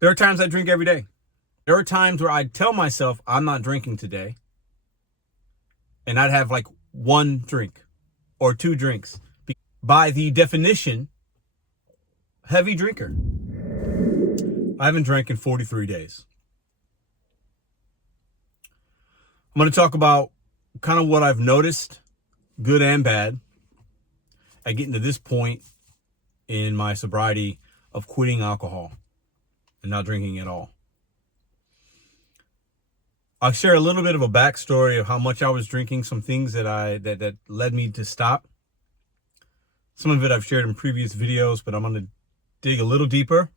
There are times I drink every day. There are times where I'd tell myself I'm not drinking today, and I'd have like one drink or two drinks. By the definition, heavy drinker. I haven't drank in 43 days. I'm going to talk about kind of what I've noticed, good and bad, at getting to this point in my sobriety of quitting alcohol and not drinking at all. I'll share a little bit of a backstory of how much I was drinking, some things that led me to stop. Some of it I've shared in previous videos, but I'm going to dig a little deeper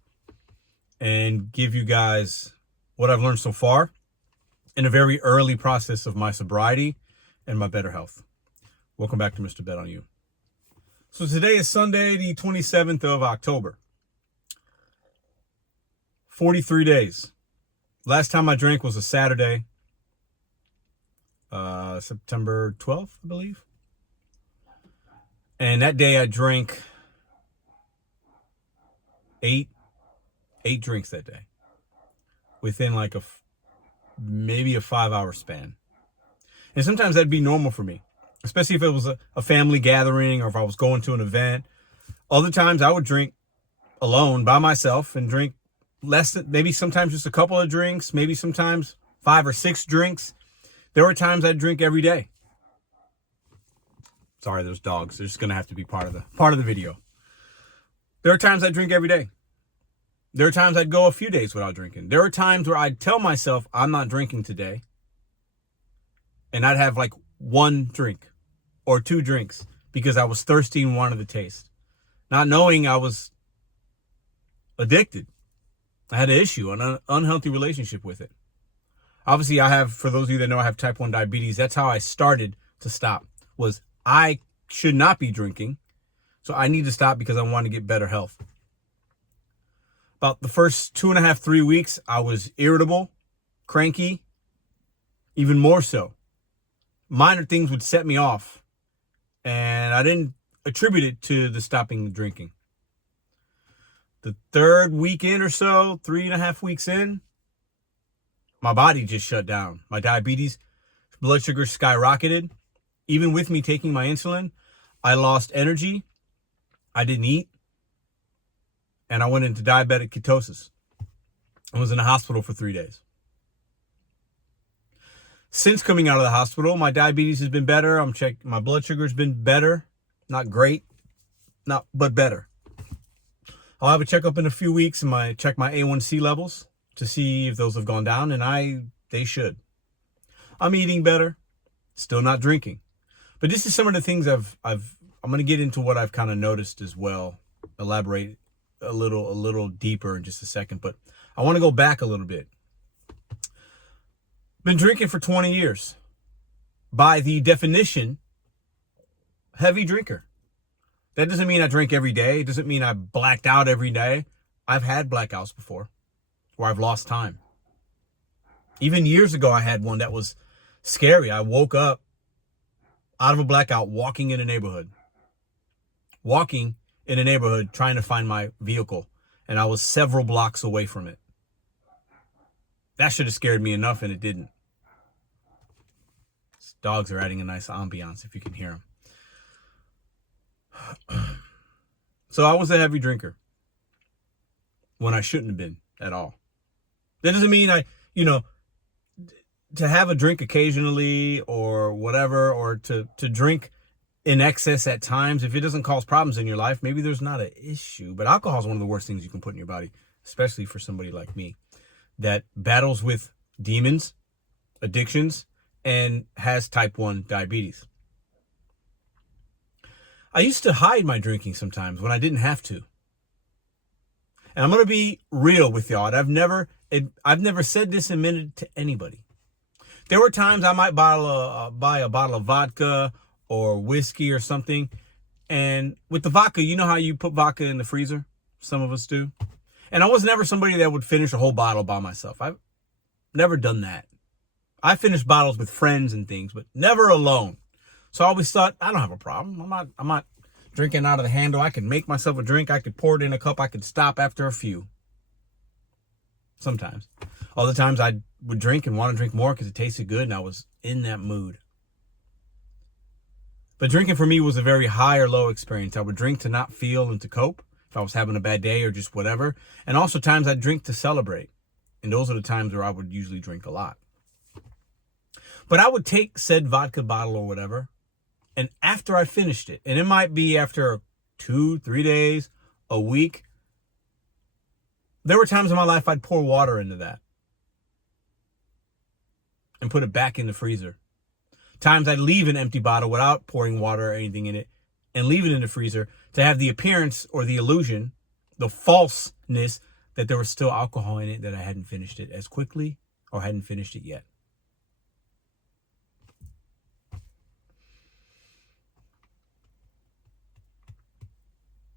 and give you guys what I've learned so far in a very early process of my sobriety and my better health. Welcome back to Mr.BetonYou. So today is Sunday, the 27th of October. 43 days. Last time I drank was a Saturday, September 12th, I believe. And that day I drank eight drinks that day within like maybe a 5-hour span. And sometimes that'd be normal for me, especially if it was a family gathering or if I was going to an event. Other times I would drink alone by myself and drink less than, maybe sometimes just a couple of drinks, maybe sometimes 5 or 6 drinks. There were times I'd drink every day. Sorry, those dogs. They're just going to have to be part of the video. There are times I drink every day. There are times I'd go a few days without drinking. There are times where I'd tell myself I'm not drinking today, and I'd have like one drink or two drinks because I was thirsty and wanted the taste, not knowing I was addicted. I had an issue, an unhealthy relationship with it. Obviously, for those of you that know, I have type 1 diabetes. That's how I started to stop, was I should not be drinking. So I need to stop because I want to get better health. About the first 2.5, 3 weeks, I was irritable, cranky, even more so. Minor things would set me off, and I didn't attribute it to the stopping drinking. The third weekend or so, 3.5 weeks in, my body just shut down. My diabetes, blood sugar skyrocketed. Even with me taking my insulin, I lost energy. I didn't eat. And I went into diabetic ketosis. I was in the hospital for 3 days. Since coming out of the hospital, my diabetes has been better. My blood sugar has been better. Not great, but better. I'll have a checkup in a few weeks and check my A1C levels to see if those have gone down, and they should. I'm eating better, still not drinking. But this is some of the things I'm going to get into what I've kind of noticed as well. Elaborate a little deeper in just a second, but I want to go back a little bit. Been drinking for 20 years. By the definition, heavy drinker. That doesn't mean I drink every day. It doesn't mean I blacked out every day. I've had blackouts before where I've lost time. Even years ago, I had one that was scary. I woke up out of a blackout walking in a neighborhood. Trying to find my vehicle, and I was several blocks away from it. That should have scared me enough, and it didn't. These dogs are adding a nice ambiance, if you can hear them. So I was a heavy drinker when I shouldn't have been at all. That doesn't mean to have a drink occasionally or whatever, or to drink in excess at times, if it doesn't cause problems in your life, maybe there's not an issue. But alcohol is one of the worst things you can put in your body, especially for somebody like me that battles with demons, addictions, and has type 1 diabetes. I used to hide my drinking sometimes when I didn't have to. And I'm going to be real with y'all. I've never said this and meant it to anybody. There were times I might buy a bottle of vodka or whiskey or something. And with the vodka, you know how you put vodka in the freezer? Some of us do. And I was never somebody that would finish a whole bottle by myself. I've never done that. I finished bottles with friends and things, but never alone. So I always thought, I don't have a problem. I'm not drinking out of the handle. I can make myself a drink. I could pour it in a cup. I could stop after a few. Sometimes. Other times I would drink and want to drink more because it tasted good and I was in that mood. But drinking for me was a very high or low experience. I would drink to not feel and to cope if I was having a bad day or just whatever. And also times I'd drink to celebrate. And those are the times where I would usually drink a lot. But I would take said vodka bottle or whatever, and after I finished it, and it might be after 2-3 days, a week, there were times in my life I'd pour water into that and put it back in the freezer. Times I'd leave an empty bottle without pouring water or anything in it and leave it in the freezer to have the appearance or the illusion, the falseness that there was still alcohol in it, that I hadn't finished it as quickly or hadn't finished it yet.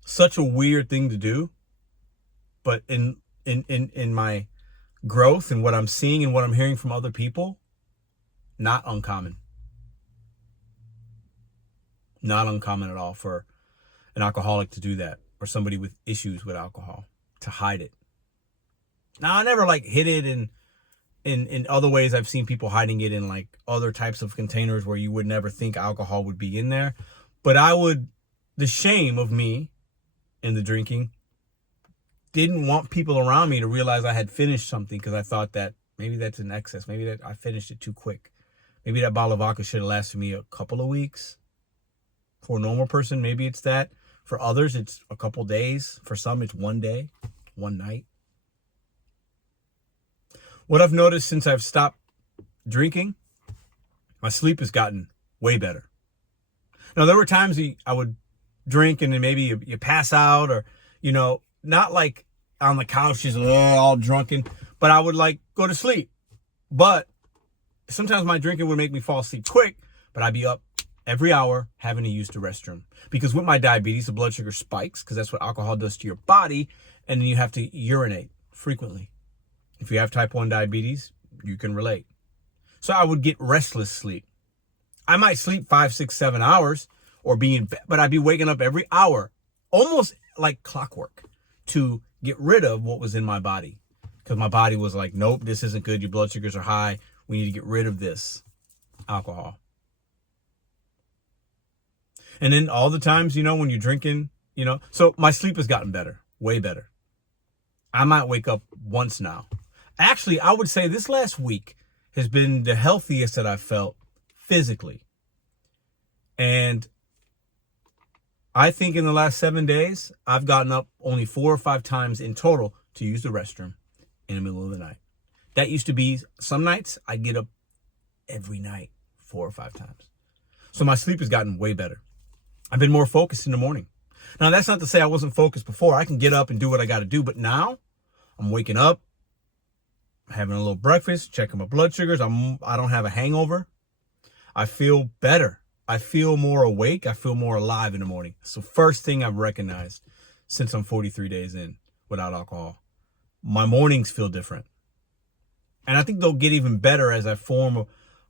Such a weird thing to do, but in my growth and what I'm seeing and what I'm hearing from other people, not uncommon. Not uncommon at all for an alcoholic to do that, or somebody with issues with alcohol to hide it. Now, I never hid it in other ways. I've seen people hiding it in other types of containers where you would never think alcohol would be in there. But the shame of me in the drinking, didn't want people around me to realize I had finished something, because I thought that maybe that's in excess. Maybe that I finished it too quick. Maybe that bottle of vodka should have lasted me a couple of weeks. For a normal person, maybe it's that. For others, it's a couple days. For some, it's one day, one night. What I've noticed since I've stopped drinking, my sleep has gotten way better. Now, there were times I would drink and then maybe you pass out, or, not like on the couch just all drunken, but I would go to sleep. But sometimes my drinking would make me fall asleep quick, but I'd be up every hour having to use the restroom. Because with my diabetes, the blood sugar spikes, because that's what alcohol does to your body, and then you have to urinate frequently. If you have type 1 diabetes, you can relate. So I would get restless sleep. I might sleep 5, 6, 7 hours or be in bed, but I'd be waking up every hour, almost like clockwork, to get rid of what was in my body. Because my body was like, nope, this isn't good. Your blood sugars are high. We need to get rid of this alcohol. And then all the times, when you're drinking, so my sleep has gotten better, way better. I might wake up once now. Actually, I would say this last week has been the healthiest that I've felt physically. And I think in the last 7 days, I've gotten up only 4 or 5 times in total to use the restroom in the middle of the night. That used to be some nights I'd get up every night 4 or 5 times. So my sleep has gotten way better. I've been more focused in the morning. Now, that's not to say I wasn't focused before. I can get up and do what I got to do. But now I'm waking up, having a little breakfast, checking my blood sugars. I don't have a hangover. I feel better. I feel more awake. I feel more alive in the morning. It's the first thing I've recognized since I'm 43 days in without alcohol. My mornings feel different. And I think they'll get even better as I form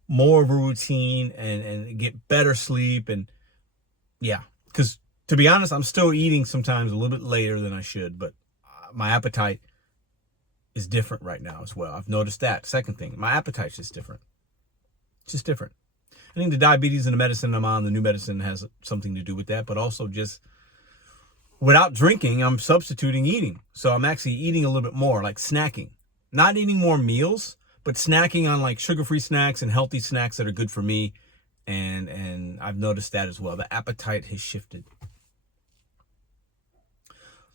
more of a routine and get better sleep. And yeah, because to be honest, I'm still eating sometimes a little bit later than I should, but my appetite is different right now as well. I've noticed that. Second thing, my appetite's just different. It's just different. I think the diabetes and the medicine I'm on, the new medicine, has something to do with that, but also just without drinking, I'm substituting eating. So I'm actually eating a little bit more, like snacking. Not eating more meals, but snacking on sugar-free snacks and healthy snacks that are good for me. And I've noticed that as well. The appetite has shifted.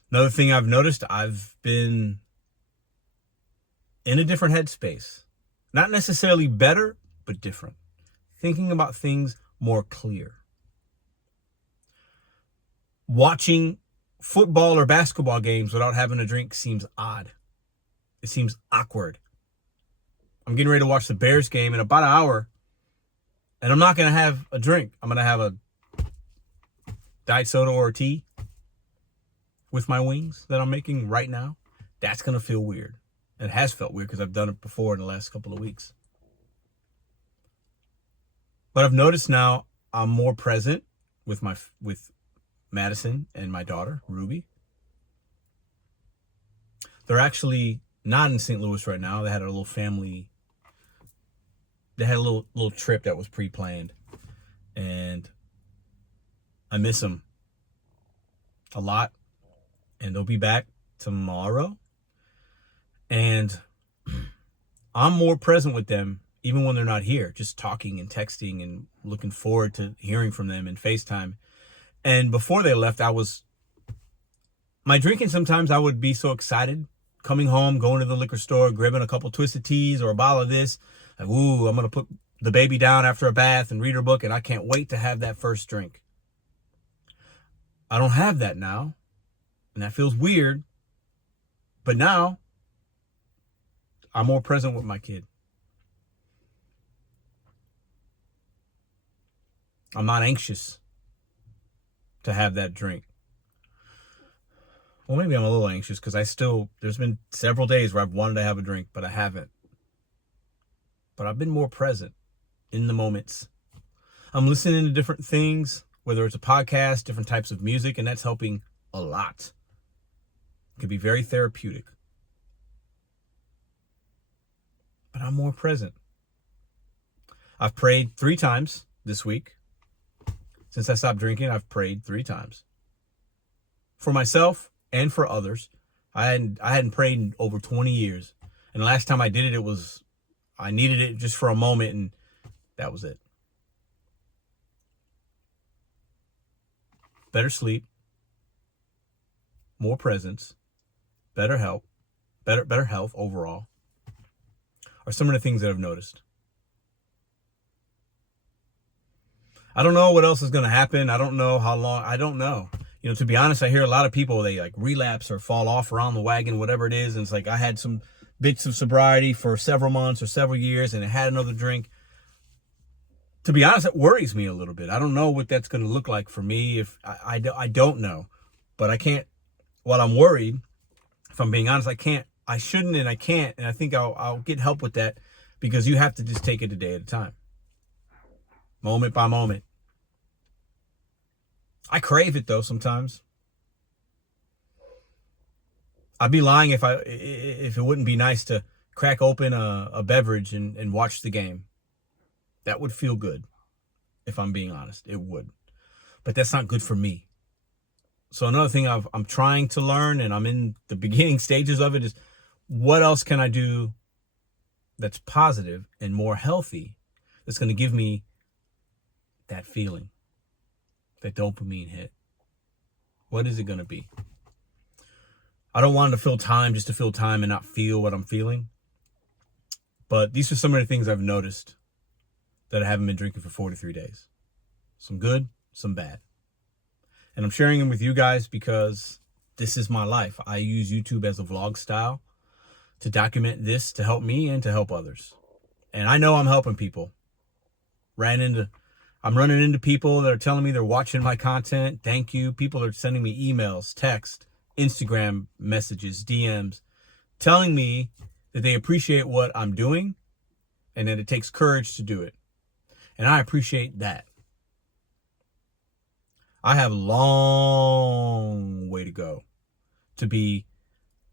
Another thing I've noticed, I've been in a different headspace. Not necessarily better, but different. Thinking about things more clear. Watching football or basketball games without having a drink seems odd. It seems awkward. I'm getting ready to watch the Bears game in about an hour, and I'm not going to have a drink. I'm going to have a diet soda or a tea with my wings that I'm making right now. That's going to feel weird. It has felt weird because I've done it before in the last couple of weeks. But I've noticed now I'm more present with Madison and my daughter, Ruby. They're actually not in St. Louis right now. They had a little family. They had a little trip that was pre-planned, and I miss them a lot. And they'll be back tomorrow, and I'm more present with them even when they're not here, just talking and texting and looking forward to hearing from them and FaceTime. And before they left, my drinking, sometimes I would be so excited coming home, going to the liquor store, grabbing a couple Twisted Teas or a bottle of this. Like, ooh, I'm going to put the baby down after a bath and read her book, and I can't wait to have that first drink. I don't have that now, and that feels weird. But now, I'm more present with my kid. I'm not anxious to have that drink. Well, maybe I'm a little anxious because there's been several days where I've wanted to have a drink, but I haven't. But I've been more present in the moments. I'm listening to different things, whether it's a podcast, different types of music, and that's helping a lot. It can be very therapeutic. But I'm more present. I've prayed 3 times this week. Since I stopped drinking, I've prayed 3 times. For myself and for others. I hadn't prayed in over 20 years. And the last time I did it, I needed it just for a moment, and that was it. Better sleep, more presence, better health overall are some of the things that I've noticed. I don't know what else is going to happen. I don't know how long. I don't know. To be honest, I hear a lot of people, they like relapse or fall off around the wagon, whatever it is. And it's like, I had some bits of sobriety for several months or several years, and I had another drink. To be honest, it worries me a little bit. I don't know what that's going to look like for me. If I don't know, but I can't, while I'm worried, if I'm being honest, I shouldn't, and I can't. And I think I'll get help with that, because you have to just take it a day at a time. Moment by moment. I crave it though sometimes. I'd be lying if it wouldn't be nice to crack open a beverage and watch the game. That would feel good. If I'm being honest, it would. But that's not good for me. So another thing I'm trying to learn, and I'm in the beginning stages of it, is what else can I do that's positive and more healthy, that's going to give me that feeling, that dopamine hit. What is it going to be? I don't want to fill time just to fill time and not feel what I'm feeling. But these are some of the things I've noticed that I haven't been drinking for 43 days. Some good, some bad. And I'm sharing them with you guys because this is my life. I use YouTube as a vlog style to document this, to help me and to help others. And I know I'm helping people. I'm running into people that are telling me they're watching my content. Thank you. People are sending me emails, text, Instagram messages, DMs, telling me that they appreciate what I'm doing and that it takes courage to do it. And I appreciate that. I have a long way to go to be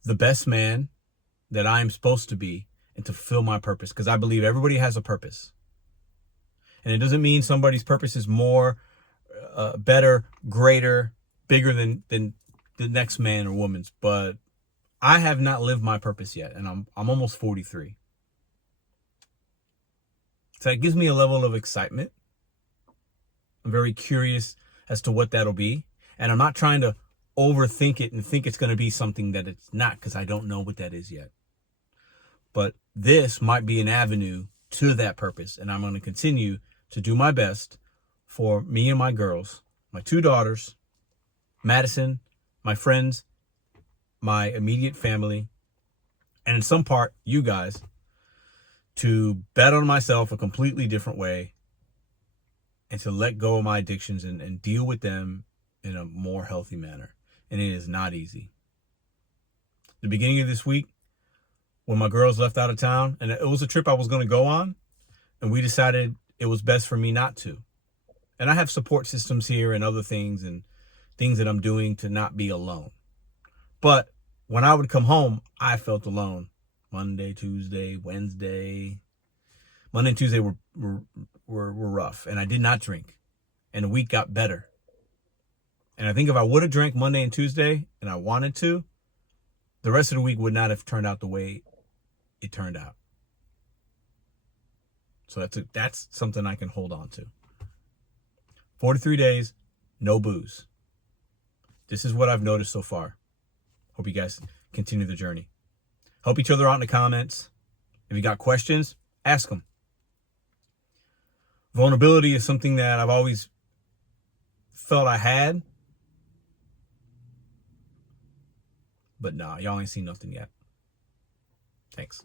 the best man that I am supposed to be and to fulfill my purpose, because I believe everybody has a purpose. And it doesn't mean somebody's purpose is more, better, greater, bigger than the next man or woman's. But I have not lived my purpose yet, and I'm almost 43. So that gives me a level of excitement. I'm very curious as to what that'll be. And I'm not trying to overthink it and think it's going to be something that it's not, because I don't know what that is yet. But this might be an avenue to that purpose. And I'm going to continue to do my best for me and my girls, my 2 daughters, Madison, my friends, my immediate family, and in some part, you guys, to bet on myself a completely different way and to let go of my addictions and deal with them in a more healthy manner. And it is not easy. The beginning of this week, when my girls left out of town, and it was a trip I was going to go on, and we decided it was best for me not to. And I have support systems here and other things and things that I'm doing to not be alone. But when I would come home, I felt alone Monday, Tuesday, Wednesday. Monday and Tuesday were rough, and I did not drink. And the week got better. And I think if I would have drank Monday and Tuesday, and I wanted to, the rest of the week would not have turned out the way it turned out. So that's something I can hold on to. 43 days, no booze. This is what I've noticed so far. Hope you guys continue the journey. Help each other out in the comments. If you got questions, ask them. Vulnerability is something that I've always felt I had. But nah, y'all ain't seen nothing yet. Thanks.